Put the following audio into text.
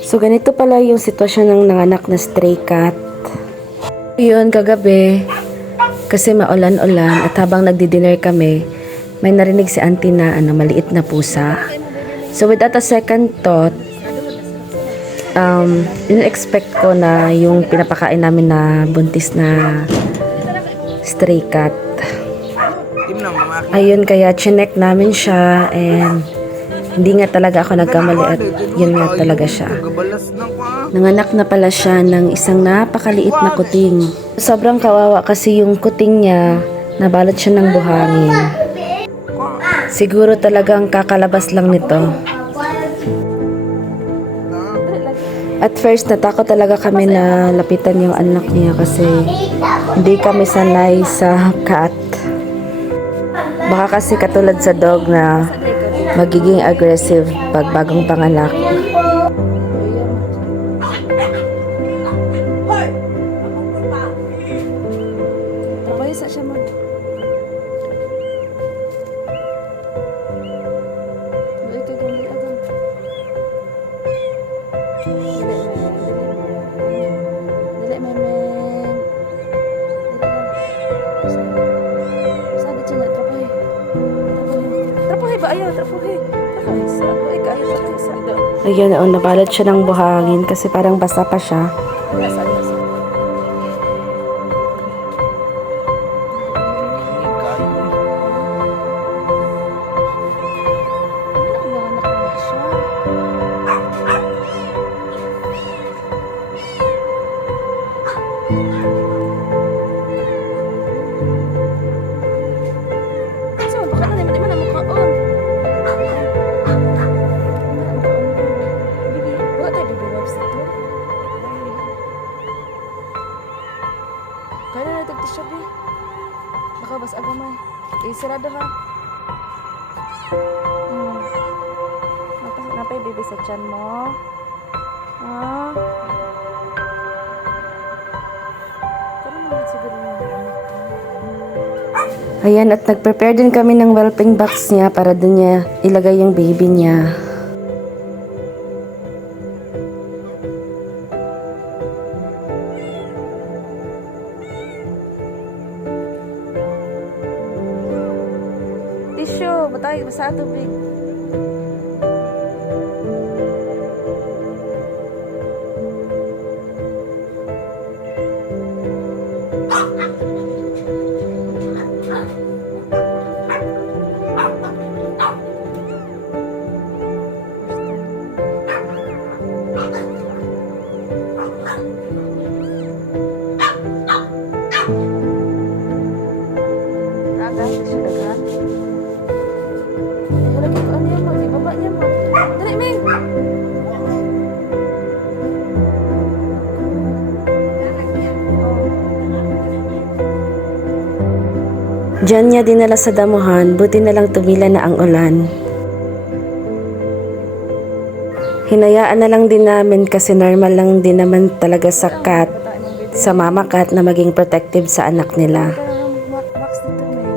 So ganito pala yung sitwasyon ng nanganak na stray cat. Yun, kagabi, kasi maulan-ulan at habang nagdi-dinner kami, may narinig si auntie na maliit na pusa. So without a second thought, in-expect ko na yung pinapakain namin na buntis na stray cat. Ayun, kaya chinek namin siya and hindi nga talaga ako nagkamali at yun nga talaga siya. Nanganak na pala siya ng isang napakaliit na kuting. Sobrang kawawa kasi yung kuting niya, nabalot siya ng buhangin. Siguro talagang kakalabas lang nito. At first, natakot talaga kami na lapitan yung anak niya kasi hindi kami sanay sa cat. Baka kasi katulad sa dog na magiging aggressive pag bagong panganak. Ayan, nabalot siya ng buhangin kasi parang basa pa siya. Kaya na tagti siya, be. Baka bas agamay. Sarado ha. Napay baby sa tiyan mo. Ah. Parang naman siguro na. Ayan, at nag-prepare din kami ng whelping box niya para dun niya ilagay yung baby niya. Tissue, batay, basa tubig. Diyan niya dinala sa damuhan, buti na lang tumila na ang ulan. Hinayaan na lang din namin kasi normal lang din naman talaga sa cat, sa mama cat na maging protective sa anak nila. Box dito, may.